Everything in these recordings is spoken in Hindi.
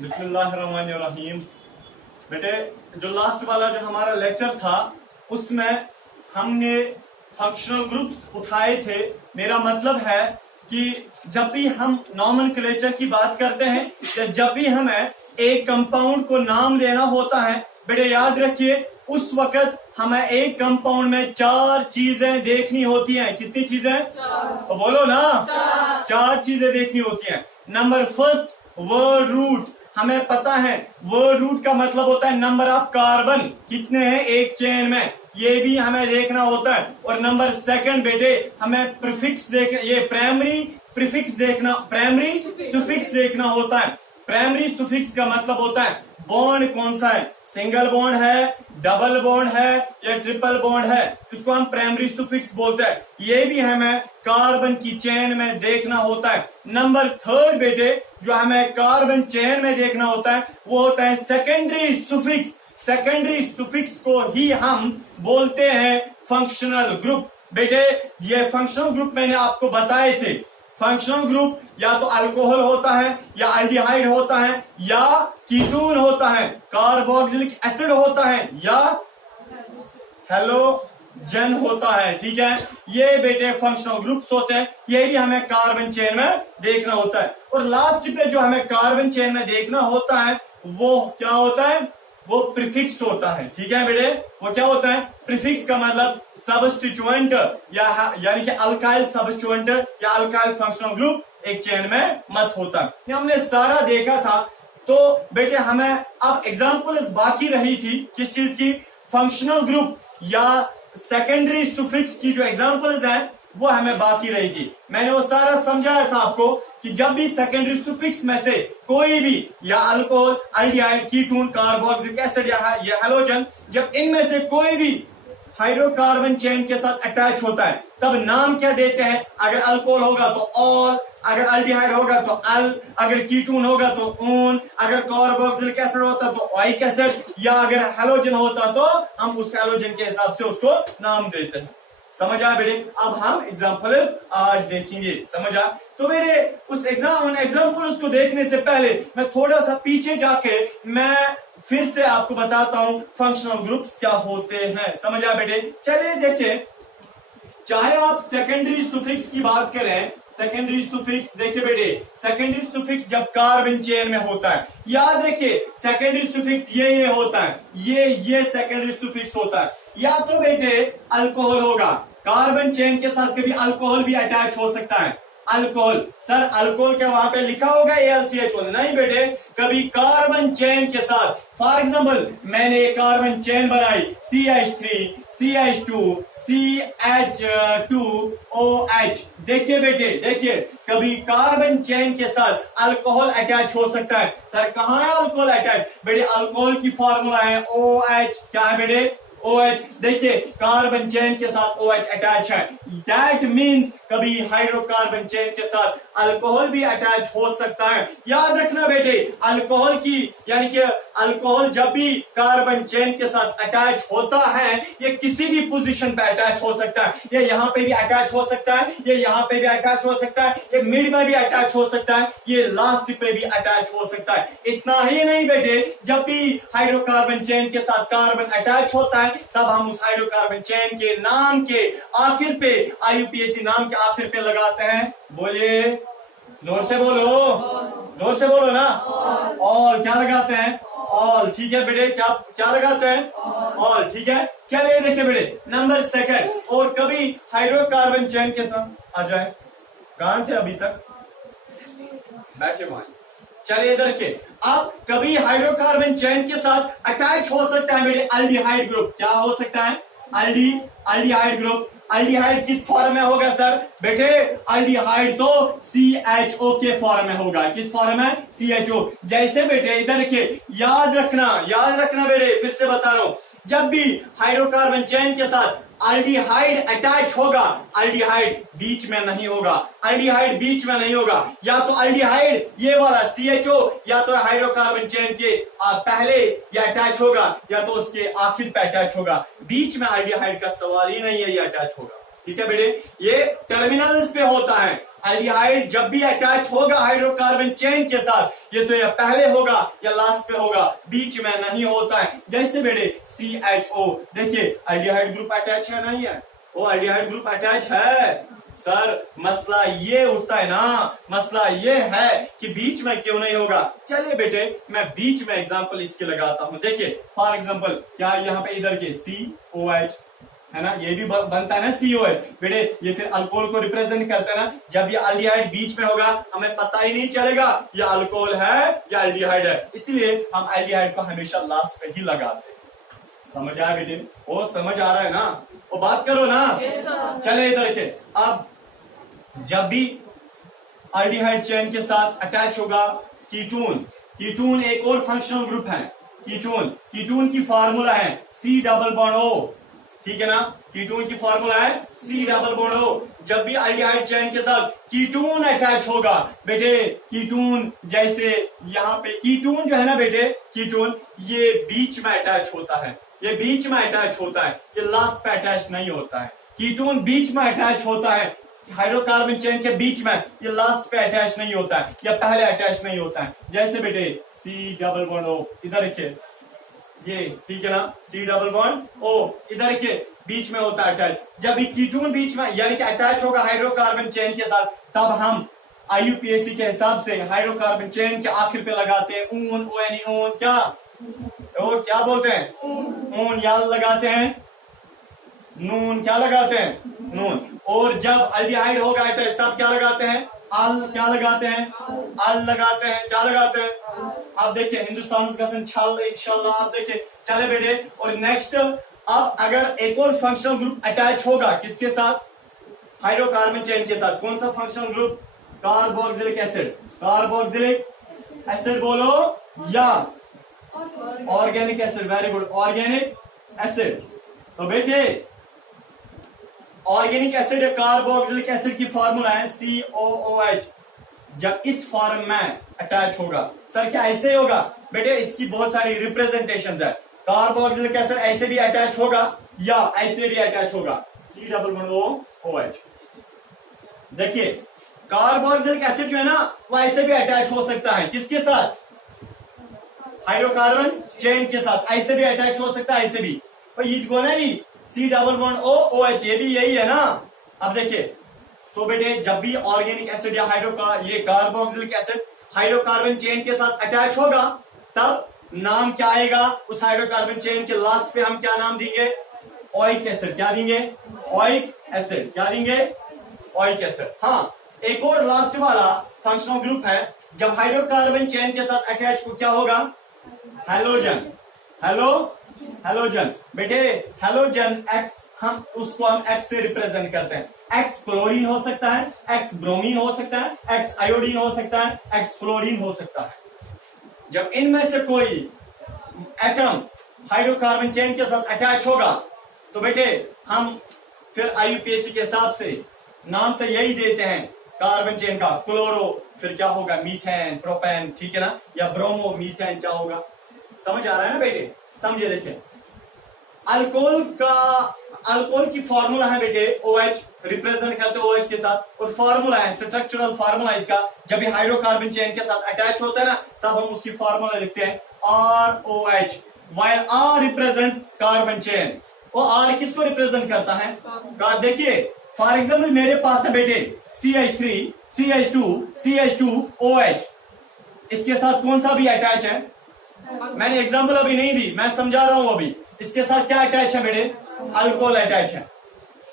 बिस्मिल्लाहिर्रहमानिर्रहीम। बेटे, जो लास्ट वाला जो हमारा लेक्चर था उसमें हमने फंक्शनल ग्रुप्स उठाए थे। मेरा मतलब है कि जब भी हम नॉमेनक्लेचर की बात करते हैं या जब भी हमें एक कंपाउंड को नाम देना होता है, बेटे याद रखिए उस वक्त हमें एक कंपाउंड में 4 चीजें देखनी होती हैं। कितनी चीजें? तो बोलो ना, 4 चीजें देखनी होती हैं। Number first, word root. हमें पता है वर्ड रूट का मतलब होता है नंबर ऑफ कार्बन, कितने हैं एक चेन में, ये भी हमें देखना होता है। और नंबर सेकंड बेटे, हमें प्रीफिक्स देखना, ये प्राइमरी प्रीफिक्स देखना, प्राइमरी सुफिक्स देखना होता है। प्राइमरी सुफिक्स का मतलब होता है बॉन्ड कौन सा है, सिंगल बॉन्ड है, डबल बॉन्ड है या ट्रिपल बॉन्ड है, इसको हम प्राइमरी सुफिक्स बोलते हैं। ये भी हमें कार्बन की चेन में देखना होता है। नंबर थर्ड बेटे, जो हमें कार्बन चेन में देखना होता है वो होता है सेकेंडरी सुफिक्स। सेकेंडरी सुफिक्स को ही हम बोलते हैं फंक्शनल ग्रुप। बेटे ये फंक्शनल ग्रुप मैंने आपको बताए थे। फंक्शनल ग्रुप या तो अल्कोहल होता है या अल्डिहाइड होता है या कीटोन होता है, कार्बोक्सिलिक एसिड होता है या हैलोजन होता है। ठीक है, ये बेटे फंक्शनल ग्रुप्स होते हैं। ये भी हमें कार्बन चेन में देखना होता है। और लास्ट पे जो हमें कार्बन चेन में देखना होता है वो क्या होता है, वो प्रीफिक्स होता है। ठीक है बेटे, वो क्या होता है, प्रीफिक्स का मतलब सब्स्टिट्यूएंट या यानी कि अल्काइल सब्स्टिट्यूएंट या अल्काइल फंक्शनल ग्रुप एक चेन में मत होता। ये हमने सारा देखा था। तो बेटे हमें अब एग्जांपल बाकी रही थी किस चीज की, फंक्शनल ग्रुप या सेकेंडरी सुफिक्स की जो एग्जांपल्स हैं वो हमें बाकी रहेगी। मैंने वो सारा समझाया था आपको कि जब भी सेकेंडरी सुफिक्स में से कोई भी या alcohol, aldehyde, ketone, carboxylic acid या हैलोजन, जब इनमें से कोई भी हाइड्रोकार्बन चेन के साथ अटैच होता है तब नाम क्या देते हैं। अगर अल्कोहल होगा तो ऑल, अगर अल्डिहाइड होगा तो अल, अगर कीटोन होगा तो ओन, अगर कार्बोक्सिलिक एसिड होता तो ओइक एसिड, या अगर हैलोजन होता तो हम उस हैलोजन के हिसाब से उसको नाम देते हैं। समझ आया बेटे? अब हम एग्जाम्पल्स आज देखेंगे। समझ आया? तो बेटे उन एग्जाम्पल्स को देखने से पहले मैं थोड़ा सा पीछे जाके मैं फिर से आपको बताता हूं फंक्शनल ग्रुप्स क्या होते हैं। समझ आया बेटे? चलिए देखिए, चाहे आप सेकेंडरी सुफिक्स की बात करें, सेकेंडरी सुफिक्स देखिए बेटे, सेकेंडरी सुफिक्स जब कार्बन चेन में होता है, याद रखिए सेकेंडरी सुफिक्स ये होता है, ये सेकेंडरी सुफिक्स होता है। या तो बेटे अल्कोहल होगा, कार्बन चेन के साथ कभी अल्कोहल भी अटैच हो सकता है। अल्कोहल, सर अल्कोहल क्या वहां पे लिखा होगा AlCH? नहीं बेटे, कभी कार्बन चेन के साथ, फॉर एग्जाम्पल मैंने एक कार्बन चेन बनाई CH3 CH2 CH2OH। देखिए बेटे, देखिए कभी कार्बन चेन के साथ अल्कोहल अटैच हो सकता है। सर कहाँ है अल्कोहल अटैच? बेटे अल्कोहल की फॉर्मूला है OH। क्या है बेटे? OH। देखिए कार्बन चेन के साथ OH अटैच है, दैट मीन्स कभी हाइड्रोकार्बन चेन के साथ अल्कोहल भी अटैच हो सकता है। याद रखना बेटे, अल्कोहल की यानी कि अल्कोहल जब भी कार्बन चेन के साथ अटैच होता है ये किसी भी पोजीशन पे अटैच हो सकता है। ये यहाँ पे भी अटैच हो सकता है, ये यहाँ पे भी अटैच हो सकता है, ये मिड में भी अटैच हो सकता है, ये लास्ट पे भी अटैच हो सकता है। इतना ही नहीं बेटे, जब भी हाइड्रोकार्बन चेन के साथ कार्बन अटैच होता है तब हम उस हाइड्रोकार्बन चेन के नाम के आखिर पे, IUPAC नाम के आखिर पे लगाते हैं। बोलिए, जोर से बोलो, जोर से बोलो ना। ऑल क्या लगाते हैं? ऑल। ठीक है बेटे, क्या क्या लगाते हैं? ऑल। ठीक है, चलिए देखिए बेटे नंबर सेकंड, और कभी हाइड्रोकार्बन चेन के साथ आ जाए, कहां थे अभी तक? बैठे वहां। चलिए इधर के, अब कभी हाइड्रोकार्बन चेन के साथ अटैच हो सकता है बेटे अल्डिहाइड ग्रुप। क्या हो सकता है? Aldehyde group. अल्डिहाइड किस फॉर्म में होगा सर? बेटे अल्डिहाइड तो CHO के फॉर्म में होगा। किस फॉर्म में? CHO। जैसे बेटे इधर के, याद रखना बेटे, फिर से बता रहा हूं, जब भी हाइड्रोकार्बन चेन के साथ अल्डिहाइड अटैच होगा, अल्डिहाइड बीच में नहीं होगा, अल्डिहाइड बीच में नहीं होगा। या तो अल्डिहाइड ये वाला CHO या तो हाइड्रोकार्बन चेन के पहले ये अटैच होगा या तो उसके आखिर पे अटैच होगा। बीच में अल्डिहाइड का सवाल ही नहीं है, ये अटैच होगा। ठीक है बेटे, ये टर्मिनल्स पे होता है। एल्डिहाइड जब भी अटैच होगा हाइड्रोकार्बन चेन के साथ, ये तो या पहले होगा या लास्ट पे होगा, बीच में नहीं होता है। जैसे बेटे CHO, देखिए एल्डिहाइड ग्रुप अटैच है नहीं है, वो एल्डिहाइड ग्रुप अटैच है। सर मसला ये उठता है ना, मसला ये है कि बीच में क्यों नहीं होगा। चलिए बेटे मैं बीच में एग्जांपल इसके लगाता हूं। देखिए फॉर एग्जांपल, क्या यहाँ पे इधर के COH है ना, ये भी बनता है ना COH बेटे, ये फिर अल्कोहल को रिप्रेजेंट करता है ना। जब ये एल्डिहाइड बीच में होगा हमें पता ही नहीं चलेगा ये अल्कोहल है या एल्डिहाइड है, इसलिए हम एल्डिहाइड को हमेशा लास्ट पे ही लगाते हैं। समझ आया बेटे? वो समझ आ रहा है ना? वो बात करो ना। चले इधर के, अब जब भी एल्डिहाइड चेन के साथ अटैच होगा कीटोन, कीटोन एक और फंक्शनल ग्रुप है। कीटोन, कीटोन की फार्मूला है C+O, ठीक है ना, कीटोन की फार्मूला है C+O। जब भी एल्डिहाइड चेन के साथ कीटोन अटैच होगा बेटे, कीटोन जैसे यहाँ पे कीटोन जो है ना बेटे, कीटोन ये बीच में अटैच होता है, ये बीच में अटैच होता है, ये लास्ट पे अटैच नहीं होता है। कीटोन बीच में अटैच होता है हाइड्रोकार्बन चेन के बीच में, ये लास्ट पे अटैच नहीं होता है या पहले अटैच नहीं होता है। जैसे बेटे C+O, इधर रखिए ये, ठीक है ना, C+O इधर रखिए, बीच में होता है अटैच। जब ये कीटोन बीच में यानी कि अटैच होगा हाइड्रोकार्बन चेन के साथ, तब हम IUPAC के हिसाब से हाइड्रोकार्बन चेन के आखिर पे लगाते हैं ऊन, ONE, क्या और क्या बोलते हैं ऊन, या लगाते हैं नून, क्या लगाते हैं नून। और जब एल्डिहाइड होगा अटैच तब क्या लगाते हैं अल, क्या लगाते हैं अल लगाते हैं, क्या लगाते हैं। आप देखिए हिंदुस्तान का छल इंशाल्लाह, आप देखिए। चले बेटे, और नेक्स्ट अब अगर एक और फंक्शनल ग्रुप अटैच होगा किसके साथ, हाइड्रोकार्बन चेन के साथ, कौन सा functional group, carboxylic acid, carboxylic acid बोलो या organic acid, very good, organic acid. तो बेटे ऑर्गेनिक एसिड या कार्बोक्सिलिक एसिड की फॉर्मूला है COOH। जब इस फॉर्म में अटैच होगा, सर क्या ऐसे ही होगा बेटे, इसकी बहुत सारी रिप्रेजेंटेशंस है। कार्बोक्सिलिक एसिड ऐसे भी अटैच होगा या ऐसे भी अटैच होगा, C+OOH। देखिए कार्बोक्सिलिक एसिड जो है ना वो ऐसे भी अटैच हो सकता है, किसके साथ, हाइड्रोकार्बन चेन के साथ, ऐसे भी अटैच हो सकता है, ऐसे भी। और ये कौन है, C+OOH, ये भी यही है ना। अब देखिए तो बेटे जब भी ऑर्गेनिक एसिड या ये कार्बोक्सिलिक एसिड हाइड्रोकार्बन चेन के साथ अटैच होगा, तब नाम क्या आएगा उस हाइड्रोकार्बन चेन के लास्ट पे, हम क्या नाम देंगे, ओइक एसिड। क्या देंगे, ओइक एसिड। क्या देंगे, ओइक एसिड। हाँ, एक और लास्ट वाला फंक्शनल ग्रुप है, जब हाइड्रोकार्बन चेन के साथ अटैच क्या होगा, हेलोजन। हेलोजन बेटे, हेलोजन X, हम उसको हम X से रिप्रेजेंट करते हैं। X क्लोरीन हो सकता है, X ब्रोमीन हो सकता है, X आयोडीन हो सकता है, X फ्लोरीन हो सकता है। जब इनमें से कोई एटम हाइड्रोकार्बन चेन के साथ अटैच होगा तो बेटे हम फिर IUPAC के हिसाब से नाम तो यही देते हैं कार्बन चेन का, क्लोरो, फिर क्या होगा मीथेन, प्रोपेन, ठीक है ना, या ब्रोमो मीथेन, क्या होगा। समझ आ रहा है ना बेटे? समझे। देखिए अल्कोहल की फॉर्मूला है बेटे OH, रिप्रेजेंट करते हैं OH के साथ, और फॉर्मूला है स्ट्रक्चरल फॉर्मूला इसका, जब भी हाइड्रोकार्बन चेन के साथ अटैच होता है ना तब हम उसकी फॉर्मूला लिखते हैं ROH, while R represents carbon chain. वो R किसको रिप्रेजेंट करता है, देखिए फॉर एग्जाम्पल मेरे पास है बेटे CH3, CH2, CH2OH, इसके साथ कौन सा भी अटैच है, मैंने एग्जाम्पल अभी नहीं दी, मैं समझा रहा हूं अभी। इसके साथ क्या अटैच है बेटे, अल्कोहल अटैच है।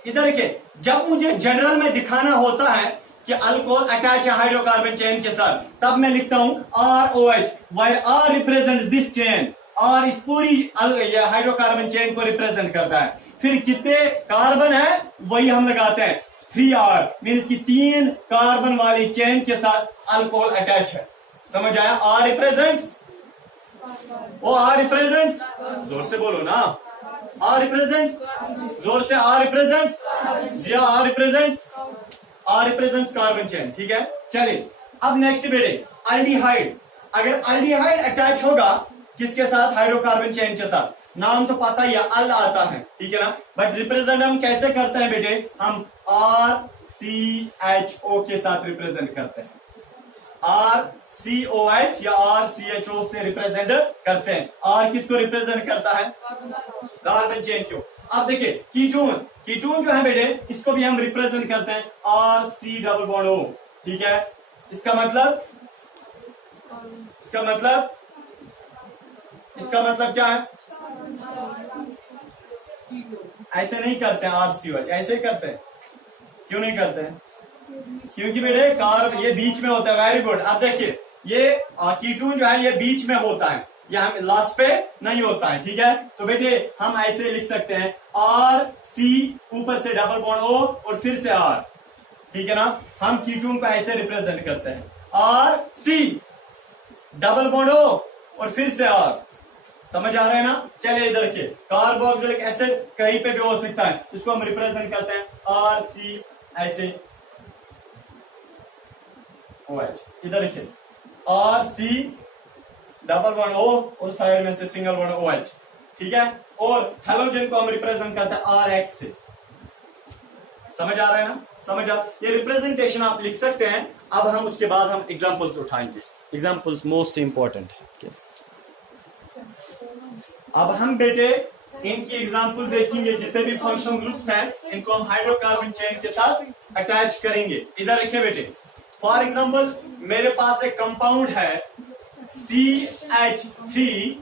इधर के जब मुझे जनरल में दिखाना होता है कि अल्कोहल अटैच है हाइड्रोकार्बन चेन के साथ, तब मैं लिखता हूं ROH, while R represents this chain. R इस पूरी हाइड्रोकार्बन चेन को रिप्रेजेंट करता है। फिर कितने कार्बन है वही हम लगाते हैं 3R, मीन्स की 3 कार्बन वाली चेन के साथ अल्कोहल अटैच है। समझ आया? R रिप्रेजेंट्स, वो R रिप्रेजेंट्स, जोर से बोलो ना, R रिप्रेजेंट्स, जोर से, R represents, R represents, R represents carbon chain. ठीक है, चलिए अब नेक्स्ट बेटे एल्डिहाइड। अगर एल्डिहाइड अटैच होगा किसके साथ, हाइड्रोकार्बन चेन के साथ, नाम तो पता ही है, अल आता है, ठीक है ना। बट रिप्रेजेंट हम कैसे करते हैं बेटे, हम RCHO के साथ रिप्रेजेंट करते हैं, RCOH या RCHO से रिप्रेजेंट करते हैं। R किसको रिप्रेजेंट करता है, कार्बन चेन को। अब देखिए कीटोन, कीटोन जो है बेटे इसको भी हम रिप्रेजेंट करते हैं RC+O, ठीक है। इसका मतलब क्या है, ऐसे नहीं करते हैं RCOH, ऐसे ही करते हैं, क्यों नहीं करते हैं, क्योंकि बेटे कार्ब ये बीच में होता है। Very good. अब देखिए ये कीटोन जो है ये बीच में होता है, ये हम लास्ट पे नहीं होता है, ठीक है। तो बेटे हम ऐसे लिख सकते हैं RC ऊपर से +O और फिर से R, ठीक है ना। हम कीटोन को ऐसे रिप्रेजेंट करते हैं RC+O और फिर से R। समझ आ रहा है ना। चलिए इधर के कार्बोक्सिलिक एसिड कहीं पे भी हो सकता है, इसको हम रिप्रेजेंट करते हैं RC ऐसे OH। इधर देखिए RC+O और साइड में से सिंगल बॉन्ड OH, ठीक है। और हेलोजन को हम रिप्रेजेंट करते हैं RX से। समझ आ रहा है ना, समझ आ, ये रिप्रेजेंटेशन आप लिख सकते हैं। अब हम उसके बाद हम एग्जांपल्स उठाएंगे, एग्जांपल्स मोस्ट इंपॉर्टेंट है। अब हम बेटे इनकी एग्जांपल देखेंगे, जितने भी फंक्शनल ग्रुप्स हैं इनको हम हाइड्रोकार्बन चेन के साथ अटैच करेंगे। इधर देखिए बेटे, फॉर एग्जांपल मेरे पास एक कंपाउंड है CH3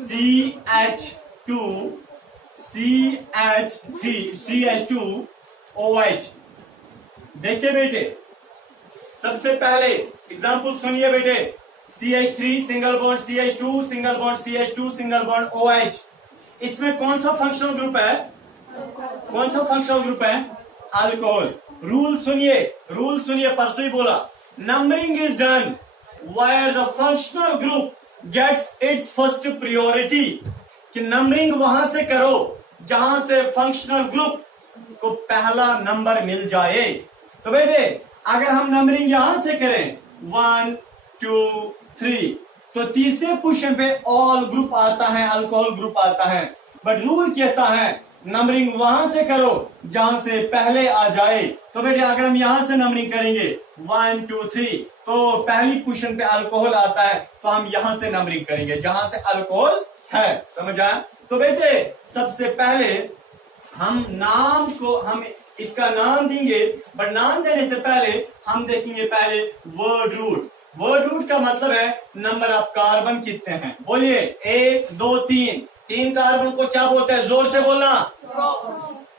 CH2 CH2OH। देखिए बेटे सबसे पहले एग्जांपल सुनिए बेटे, CH3 single bond CH2 single bond CH2 single bond OH। इसमें कौन सा फंक्शनल ग्रुप है, कौन सा फंक्शनल ग्रुप है, अल्कोहल। रूल सुनिए परसों ही बोला, numbering is done where the functional group gets its first priority, कि नंबरिंग वहां से करो जहां से फंक्शनल ग्रुप को पहला नंबर मिल जाए। तो बेटे अगर हम नंबरिंग यहां से करें 1 2 3, तो तीसरे पोजीशन पे ऑल ग्रुप आता है, अल्कोहल ग्रुप आता है। बट रूल कहता है नंबरिंग वहां से करो जहां से पहले आ जाए। तो बेटे अगर हम यहां से नंबरिंग करेंगे 1 2 3, तो पहली पोजीशन पे अल्कोहल आता है, तो हम यहां से नंबरिंग करेंगे जहां से अल्कोहल है। समझ आया। तो बेटे सबसे पहले हम नाम को हम इसका नाम देंगे, बट नाम देने से पहले हम देखेंगे पहले वर्ड रूट। वर्ड रूट का मतलब है नंबर ऑफ कार्बन कितने हैं। बोलिए 1 2 3, 3 कार्बन को क्या बोलते हैं, जोर से बोलना,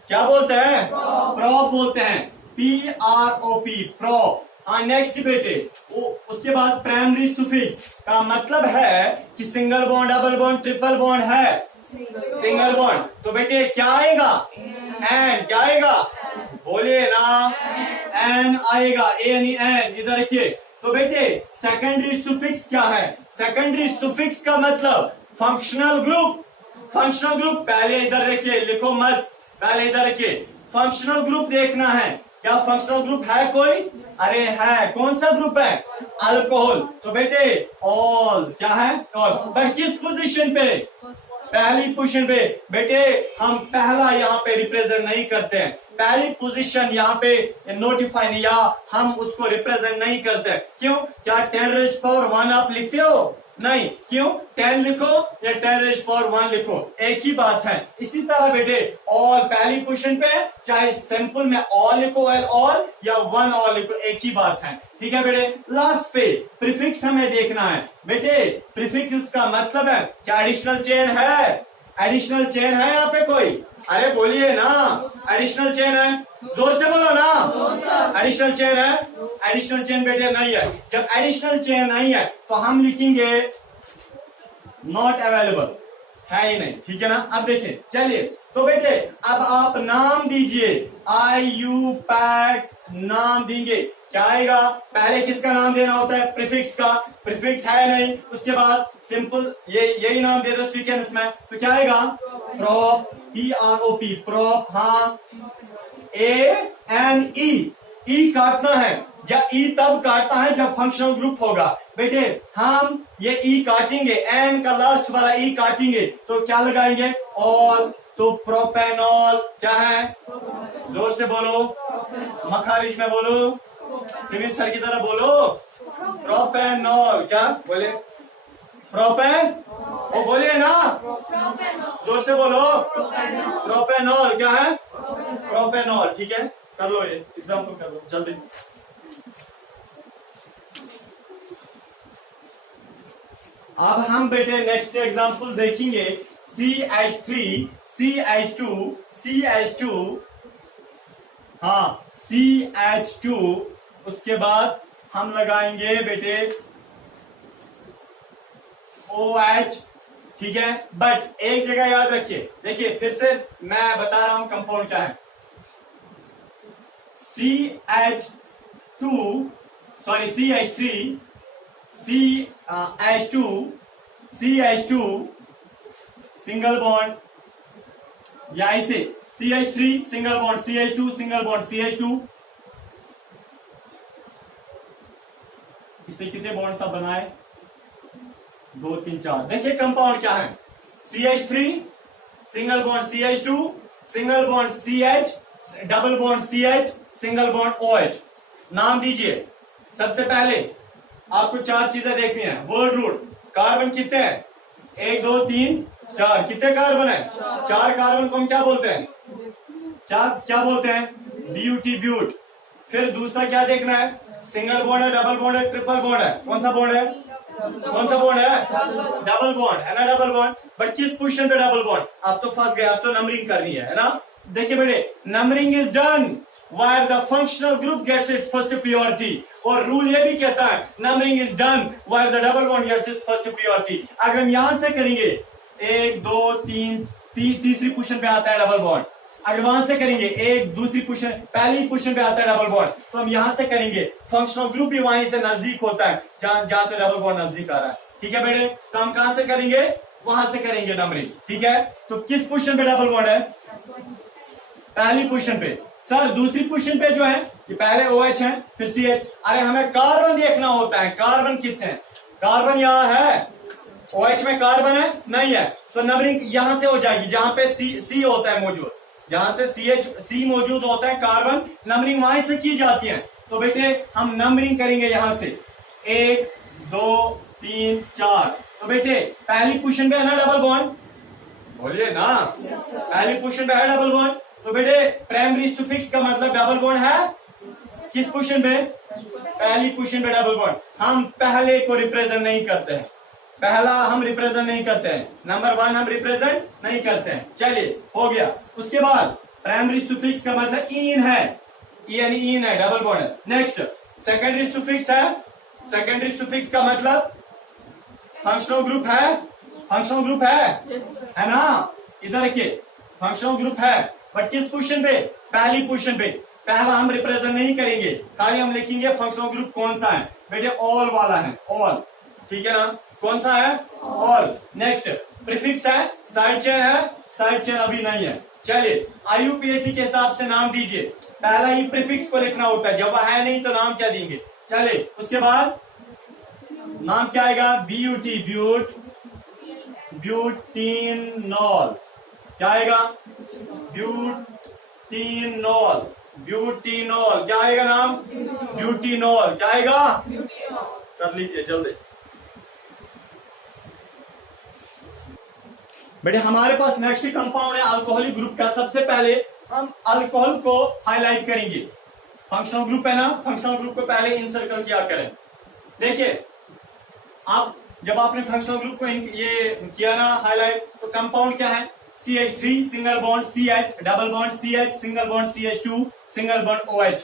क्या बोलते हैं, प्रॉप बोलते हैं, PROP, प्रॉप। हाँ नेक्स्ट बेटे, उसके बाद प्राइमरी सुफिक्स का मतलब है कि single bond double bond triple bond है, सिंगल बॉन्ड। तो बेटे क्या आएगा, एन, क्या आएगा, बोलिए ना, एन आएगा, ANEN। इधर देखिए। तो बेटे सेकेंडरी सुफिक्स क्या है, सेकेंडरी सुफिक्स का मतलब फंक्शनल ग्रुप। फंक्शनल ग्रुप पहले इधर देखिए, लिखो मत, पहले इधर देखिए, फंक्शनल ग्रुप देखना है। क्या फंक्शनल ग्रुप है कोई, अरे है, कौन सा ग्रुप है, अल्कोहल। तो बेटे ऑल क्या है, ऑल। बट किस पोजीशन पे, पहली पोजीशन पे। बेटे हम पहला यहाँ पे रिप्रेजेंट नहीं करते हैं, पहली पोजीशन यहाँ पे नोटिफाई नहीं, या हम उसको रिप्रेजेंट नहीं करते। क्यों, क्या 10⁻1 आप लिखते हो, नहीं, क्यों, 10 लिखो या 10⁻1 लिखो, एक ही बात है। इसी तरह बेटे ऑल पहली पोजीशन पे, चाहे सिंपल में ऑल लिखो ऑल या 1 ऑल लिखो, एक ही बात है, ठीक है बेटे। लास्ट पे प्रीफिक्स हमें देखना है। बेटे प्रीफिक्स का मतलब है क्या एडिशनल चेन है, एडिशनल चेन है यहाँ पे कोई, अरे बोलिए ना, एडिशनल चेन है, जोर से बोलो ना, एडिशनल चेन है, एडिशनल चेन बेटे नहीं है। जब एडिशनल चेन नहीं है तो हम लिखेंगे नॉट अवेलेबल, है ही नहीं, ठीक है ना। अब देखिए चलिए, तो बेटे अब आप नाम दीजिए, IUPAC नाम देंगे, क्या आएगा, पहले किसका नाम देना होता है, प्रीफिक्स का, प्रीफिक्स है नहीं, उसके बाद सिंपल यही नाम दे दो सीक्वेंस में, तो क्या आएगा, प्रॉप, PROP, प्रॉप। हाँ ANE ई काटना है, या ई तब काटता है जब फंक्शनल ग्रुप होगा। बेटे हम ये ई काटेंगे, एन का लास्ट वाला ई काटेंगे तो क्या लगाएंगे? ऑल। तो प्रोपेनॉल क्या है? जोर से बोलो, मखारिज में बोलो, सिविल सर की तरह बोलो। प्रोपेनॉल। क्या बोले? प्रोपेन, वो बोलिए ना, जोर से बोलो। प्रोपेनॉल क्या है? प्रोपेनॉल। ठीक है, कर लो ये एग्जाम्पल, कर लो जल्दी। अब हम बेटे नेक्स्ट एग्जाम्पल देखेंगे। CH3, CH2, CH2, हाँ CH2, उसके बाद हम लगाएंगे बेटे OH। ठीक है, बट एक जगह याद रखिए, देखिए फिर से मैं बता रहा हूं कंपाउंड क्या है। CH2, sorry CH3, CH2, CH2 single bond, या ऐसे CH3 single bond CH2, single bond CH2। इससे कितने बॉन्ड सब बनाए? 2 3 4। देखिए कंपाउंड क्या है? CH3 single bond CH2, single bond CH, double bond CH, single bond OH। नाम दीजिए। सबसे पहले आपको 4 चीजें देखनी है। वर्ड रूट, कार्बन कितने हैं? 1 2 3 4। कितने कार्बन है? 4 कार्बन को हम क्या बोलते हैं? क्या बोलते हैं? ब्यूटी, ब्यूट। फिर दूसरा क्या देखना है? सिंगल बॉन्ड है, डबल बॉन्ड है, ट्रिपल बॉन्ड है? कौन सा बॉन्ड है? कौन सा बॉन्ड है? डबल बॉन्ड है ना, डबल बॉन्ड। बट किस पोजीशन पे डबल बॉन्ड? आप तो फंस गए, आप तो नंबरिंग करनी है ना। देखिए बेटे, numbering is done where the functional group gets its first priority। और रूल ये भी कहता है numbering is done where the double bond gets its first priority। अगर हम यहां से करेंगे 1 2 3, तीसरी पोजीशन पे आता है डबल बॉन्ड। अगर वहां से करेंगे 1 दूसरी पोजीशन, पहली पोजीशन पे आता है डबल बॉन्ड, तो हम यहां से करेंगे फंक्शनल ग्रुप भी वहीं से नजदीक होता है जहां से डबल बॉन्ड नजदीक आ रहा है। ठीक है बेटे, तो हम कहां से करेंगे? वहां से करेंगे नंबरिंग। ठीक है, तो किस पोजीशन पे डबल बॉन्ड है? पहली पोजीशन पे। सर दूसरी पोजीशन पे जो है, ये पहले OH है फिर CH। अरे हमें कार्बन देखना होता है, कार्बन कितने हैं? कार्बन यहाँ है, OH में कार्बन है नहीं है, तो नंबरिंग यहां से हो जाएगी जहां पे C होता है मौजूद, जहां से C मौजूद होता है कार्बन, नंबरिंग वहां से की जाती है। तो बेटे हम नंबरिंग करेंगे यहां से 1 2 3 4। तो बेटे पहली पोजीशन पे है ना डबल बॉन्ड, बोलिए ना, पहली पोजीशन पे है डबल बॉन्ड। तो बेटे प्राइमरी सुफिक्स का मतलब डबल बॉन्ड है किस पोजीशन पे? पहली पोजीशन पे डबल बॉन्ड। हम पहले को रिप्रेजेंट नहीं करते हैं, पहला हम रिप्रेजेंट नहीं करते हैं, नंबर 1 हम रिप्रेजेंट नहीं करते हैं। चलिए हो गया। उसके बाद प्राइमरी सुफिक्स का मतलब इन है, यानी इन है, डबल बॉन्ड है। नेक्स्ट सेकेंडरी सुफिक्स है, सेकेंडरी सुफिक्स का मतलब फंक्शनल ग्रुप है, फंक्शनल ग्रुप है ना, इधर रखिए, फंक्शनल ग्रुप है बट किस पोजीशन पे? पहली पोजीशन पे। पहला हम रिप्रेजेंट नहीं करेंगे, खाली हम लिखेंगे फंक्शनल ग्रुप कौन सा है। बेटे ऑल वाला है, ऑल। ठीक है ना, कौन सा है? ऑल। नेक्स्ट प्रीफिक्स है, साइड चेन है, साइड चेन अभी नहीं है। चलिए IUPAC के हिसाब से नाम दीजिए। पहला ही प्रीफिक्स को लिखना होता है, जब वह है नहीं तो नाम क्या देंगे। चलिए उसके बाद नाम क्या आएगा? BUT, ब्यूट, ब्यूटीनॉल। क्या आएगा? ब्यूटीनॉल, ब्यूटीनॉल। क्या आएगा नाम? ब्यूटीनॉल। क्या आएगा? कर लीजिए जल्दी। बेटे हमारे पास नेक्स्ट कंपाउंड है अल्कोहलिक ग्रुप का। सबसे पहले हम अल्कोहल को हाईलाइट करेंगे। फंक्शनल ग्रुप है ना, फंक्शनल ग्रुप को पहले इंसर्कल किया करें। देखिए आप जब आपने फंक्शनल ग्रुप को ये किया ना हाईलाइट, तो कंपाउंड क्या है? CH3 single bond CH, double bond CH, single bond CH2, single bond OH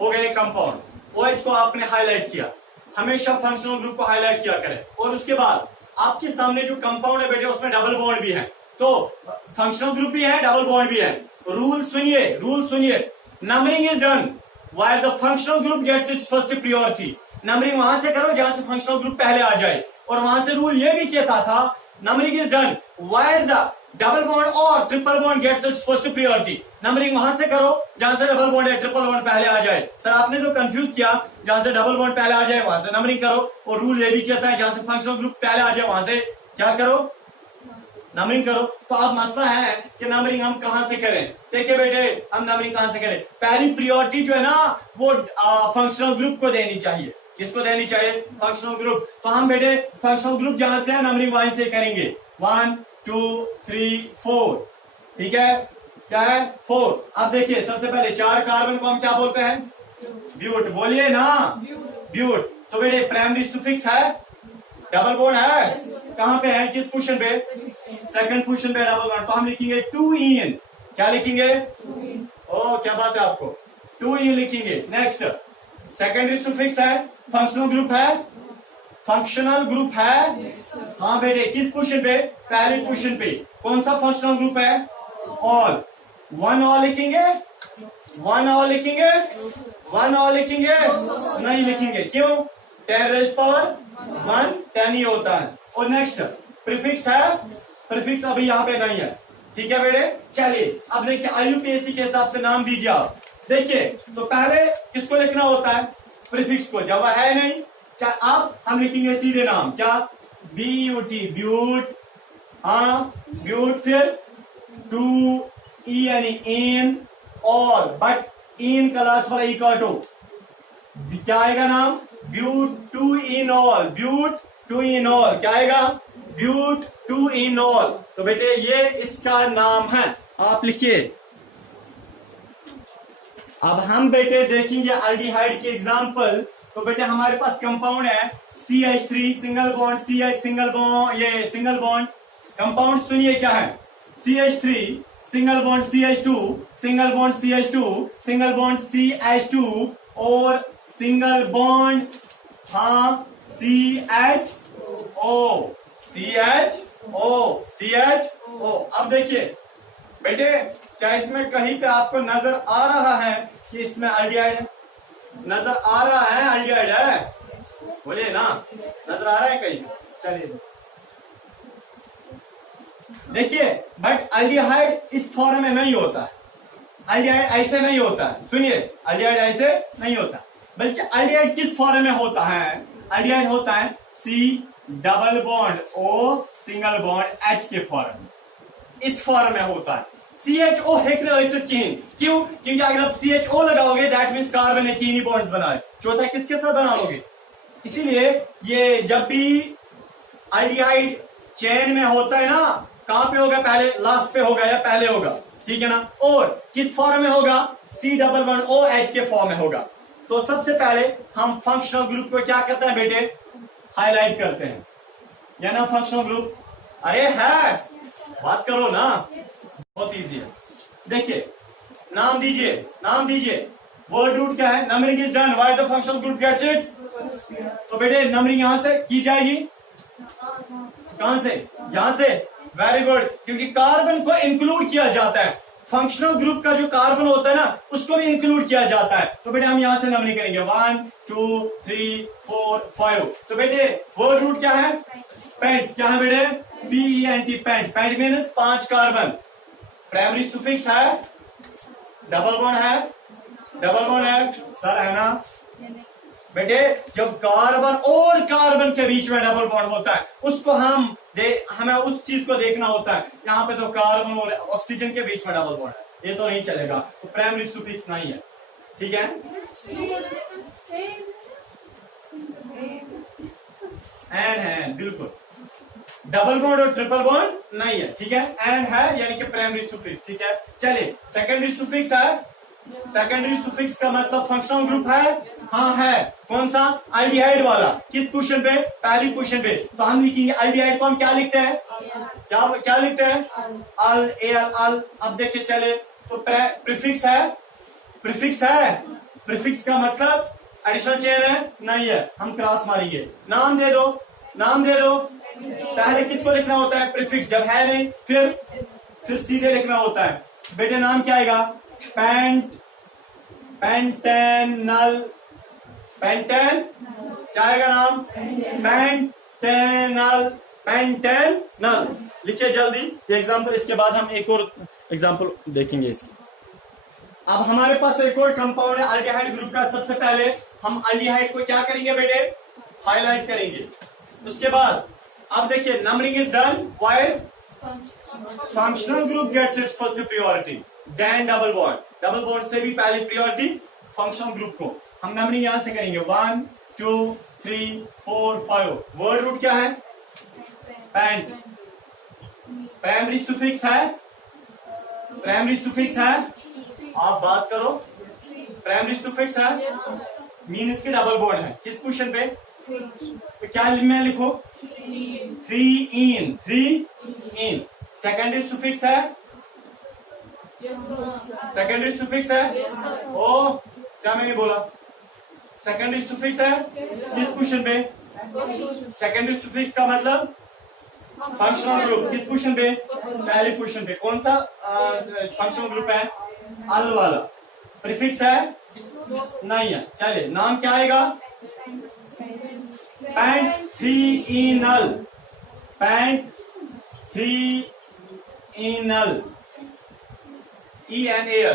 हो गए कंपाउंड। OH को आपने हाईलाइट किया। हमेशा फंक्शनल ग्रुप को हाईलाइट किया करें। और उसके बाद आपके सामने जो कंपाउंड है बेटे उसमें डबल बॉन्ड भी है, तो फंक्शनल ग्रुप भी है, डबल बॉन्ड भी है। रूल सुनिए, रूल सुनिए। Numbering is done while the functional group gets its first priority. Numbering वहां से करो जहां से फंक्शनल ग्रुप पहले आ जाए। और वहां से रूल ये भी कहता था numbering is done while the double bond और triple bond gets its first priority. Numbering वहां से करो जहां से डबल बॉन्ड या ट्रिपल बॉन्ड पहले आ जाए। सर आपने जो कंफ्यूज किया, जहां से डबल बॉन्ड पहले आ जाए वहां से नंबरिंग करो, और रूल ये भी कहता है जहां से फंक्शनल ग्रुप पहले आ जाए वहां से क्या करो, नंबरिंग करो। तो अब मसला है कि नंबरिंग हम कहां से करें। देखिए बेटे, हम नंबरिंग कहां से करें। पहली प्रायोरिटी जो है ना वो फंक्शनल ग्रुप को देनी चाहिए। किसको देनी चाहिए? Functional group. तो हम बेटे फंक्शनल ग्रुप जहां से है नंबरिंग वहीं से करेंगे। 1 2 3 4, ठीक है, क्या है 4। अब देखिए सबसे पहले 4 कार्बन को हम क्या बोलते हैं? ब्यूट। बोलिए ना, ब्यूट। तो बेटे प्राइमरी सुफिक्स है, डबल बॉन्ड है, कहां पे है, किस पोजीशन पे? सेकंड पोजीशन पे डबल बॉन्ड। तो हम लिखेंगे 2 क्या लिखेंगे? ओ क्या बात है आपको, 2 लिखेंगे। नेक्स्ट सेकेंडरी सुफिक्स है, फंक्शनल ग्रुप है, फंक्शनल ग्रुप है, हाँ बेटे किस पोजीशन पे? पहली पोजीशन पे। कौन सा फंक्शनल ग्रुप है? ऑल। 1 ऑल लिखेंगे, 1 ऑल लिखेंगे, 1 ऑल लिखेंगे, नहीं लिखेंगे। क्यों? 10 रेज पावर 1 10 ही होता है। और नेक्स्ट प्रीफिक्स है, प्रीफिक्स अभी यहाँ पे नहीं है, ठीक है बेटे। चलिए अब देखिए IUPAC के हिसाब से नाम दीजिए आप। देखिए तो पहले किसको लिखना होता है? प्रीफिक्स को। जब है नहीं, अब हम लिखेंगे सीधे नाम, क्या? BUT, ब्यूट, हाँ ब्यूट। फिर 2 यानी इन, और बट इन का लास्ट वाला ई काटो, क्या आएगा नाम? ब्यूट 2 ऑल, ब्यूट 2 ऑल, क्या आएगा? But 2 ol. तो बेटे ये इसका नाम है, आप लिखिए। अब हम बेटे देखेंगे एल्डिहाइड के एग्जांपल। तो बेटे हमारे पास कंपाउंड है CH3 single bond, CH single bond, ये सिंगल बॉन्ड कंपाउंड। सुनिए क्या है? CH3 single bond CH2, single bond CH2, single bond CH2, और सिंगल बॉन्ड, हाँ CHO, CHO। अब देखिए बेटे, क्या इसमें कहीं पे आपको नजर आ रहा है कि इसमें एल्डिहाइड है? नजर आ रहा है एल्डिहाइड है? बोलिए ना, नजर आ रहा है कहीं? चलिए देखिए, बट एल्डिहाइड इस फॉर्म में नहीं होता है। एल्डिहाइड ऐसे नहीं होता है। सुनिए, एल्डिहाइड ऐसे नहीं होता, बल्कि एल्डिहाइड किस फॉर्म में होता है? एल्डिहाइड होता है C double bond O single bond H के फॉर्म में, इस फॉर्म में होता है। CHO क्यों? क्योंकि अगर आप CHO लगाओगे दैट मीन्स कार्बन ने 3 ही बॉन्ड्स बनाए, चौथा किसके साथ बना लोगे? इसीलिए ये जब भी एल्डिहाइड चेन में होता है ना, कहां पे होगा? पहले लास्ट पे होगा या पहले होगा, ठीक है ना। और किस फॉर्म में होगा? C डबल बॉन्ड OH के फॉर्म में होगा। तो सबसे पहले हम फंक्शनल ग्रुप को क्या करते हैं बेटे? हाईलाइट करते हैं, या ना फंक्शनल ग्रुप? अरे है, बात करो ना, बहुत इजी है। देखिए नाम दीजिए, नाम दीजिए। वर्ड रूट क्या है? Numbering is done why the functional group gets its. तो बेटे नंबरिंग यहां से की जाएगी, कहां से? यहां से। वेरी गुड, क्योंकि कार्बन को इंक्लूड किया जाता है। फंक्शनल ग्रुप का जो कार्बन होता है ना, उसको भी इंक्लूड किया जाता है। तो बेटे हम यहां से नंबरिंग करेंगे 1 2 3 4 5। तो बेटे वर्ड रूट क्या है? पेंट। क्या है बेटे? PENT, pent. Pent means 5 carbon. Primary suffix है, डबल बॉन्ड है, डबल बॉन्ड है सर, है ना बेटे? जब कार्बन और कार्बन के बीच में डबल बॉन्ड होता है, उसको हमें उस चीज को देखना होता है। यहाँ पे तो कार्बन और ऑक्सीजन के बीच में डबल बॉन्ड है, ये तो नहीं चलेगा, तो प्राइमरी सुफिक्स नहीं है, ठीक है। एन है, बिल्कुल। डबल बॉन्ड और ट्रिपल बॉन्ड नहीं है, ठीक है। एन है यानी कि प्राइमरी सुफिक्स, ठीक है। चलिए सेकेंडरी सुफिक्स है। सेकेंडरी सुफिक्स का मतलब फंक्शनल ग्रुप है, हाँ है। कौन सा? एल्डिहाइड वाला। किस पोजीशन पे? पहली पोजीशन पे। तो हम लिखेंगे एल्डिहाइड को हम क्या लिखते हैं? क्या लिखते हैं? अल, एल, अल। अब देखिए चले, तो प्रीफिक्स है, प्रीफिक्स है। प्रीफिक्स का मतलब एडिशनल चेन है, नहीं है, हम क्रॉस मारेंगे। नाम दे दो, नाम दे दो। पहले किसको लिखना होता है? प्रीफिक्स। जब है नहीं फिर सीधे लिखना होता है। बेटे नाम क्या आएगा? पेंटेनल, पेंटेन, क्या आएगा नाम? Pantanal, Pantanal. लिखिए जल्दी ये एग्जाम्पल, इसके बाद हम एक और एग्जाम्पल देखेंगे इसकी। अब हमारे पास एक और कंपाउंड है अल्डिहाइड ग्रुप का। सबसे पहले हम अल्डिहाइड को क्या करेंगे बेटे, हाईलाइट करेंगे। उसके बाद अब देखिए numbering is done where functional group gets its first priority then double bond. Double bond से भी पहले प्रायोरिटी फंक्शनल ग्रुप को। हम नंबरिंग यहां से करेंगे 1 2 3 4 5। वर्ड रूट क्या है, पेंट। प्राइमरी सुफिक्स है, प्राइमरी सुफिक्स है, आप बात करो। प्राइमरी सुफिक्स है, मीन इसके डबल बॉन्ड है। किस पोजीशन पे, तो क्या मैं लिखो 3 इन, 3 इन। सेकेंडरी सुफिक्स है, सेकेंडरी सुफिक्स है, ओ क्या मैंने बोला, सेकेंडरी सुफिक्स है किस पोजीशन पे, सेकेंडरी सुफिक्स का मतलब फंक्शनल ग्रुप। किस पोजीशन पे, पहली पोजीशन पे। कौन सा फंक्शनल ग्रुप है, अल वाला। प्रीफिक्स है, नहीं है। चलिए नाम क्या आएगा, पेंथ्रीइनल, पेंथ्रीइनल, ENAL,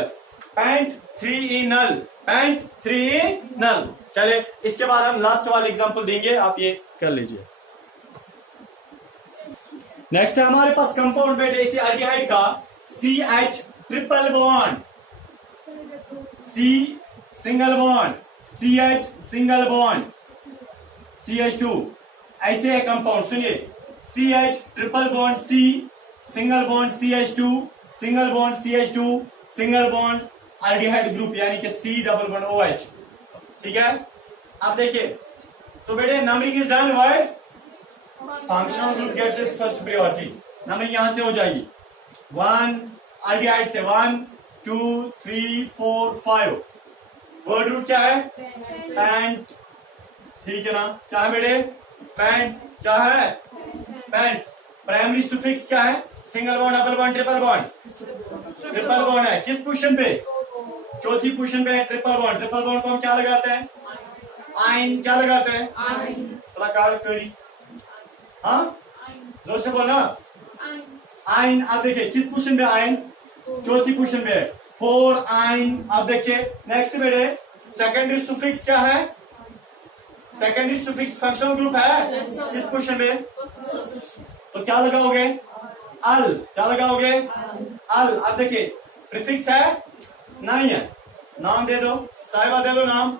पेंथ्रीइनल, पेंथ्रीइनल। चलिए इसके बाद हम लास्ट वाला एग्जांपल देंगे, आप ये कर लीजिए। नेक्स्ट है हमारे पास कंपाउंड बेटे इसी अल्डिहाइड का CH triple bond, C single bond, CH single bond, CH2। ऐसे है कंपाउंड, सुनिए CH triple bond C single bond CH2, single bond CH2, single bond aldehyde group यानी कि C डबल बॉन्ड OH। ठीक है, अब देखिए तो बेटे numbering is done why functional group gets its first priority. Numbering यहां से हो जाएगी 1 अल्डिहाइड से 1 2 3 4 5। वर्ड रूट क्या है, पेंट। ठीक है ना, क्या है बेटे, पेंट। क्या है, पेंट। प्राइमरी सुफिक्स क्या है, single bond, double bond, triple bond, triple bond है। किस पोजीशन पे, चौथी पोजीशन पे है ट्रिपल बॉन्ड। ट्रिपल बॉन्ड को हम क्या लगाते हैं, आइन। क्या लगाते हैं, थोड़ा कार्ड करी, हाँ जोर से बोलना, आइन। अब देखिए किस पोजीशन पे आइन, चौथी पोजीशन पे है 4 आइन। अब देखिए नेक्स्ट बेटे सेकेंडरी सुफिक्स क्या है, सेकेंडरी सुफिक्स फंक्शनल ग्रुप है किस पोजीशन पे, तो क्या लगाओगे, अल। क्या लगाओगे, अल। अब देखिए प्रीफिक्स है, नहीं है, नाम दे दो, साहिबा दे दो नाम,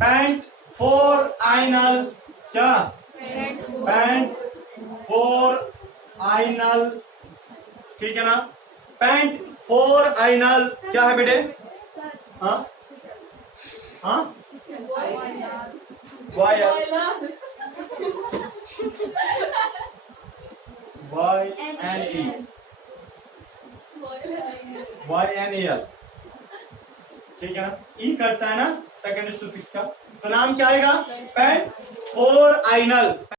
पेंट 4 आइनल। क्या, पेंट 4 आइनल। ठीक है ना, पेंट 4 आइनल। क्या है बेटे, हाँ हाँ YNEL। ठीक है ना, ई करता है ना सेकेंडरी सुफिक्स का, तो नाम क्या आएगा, पेंट 4 आइनल।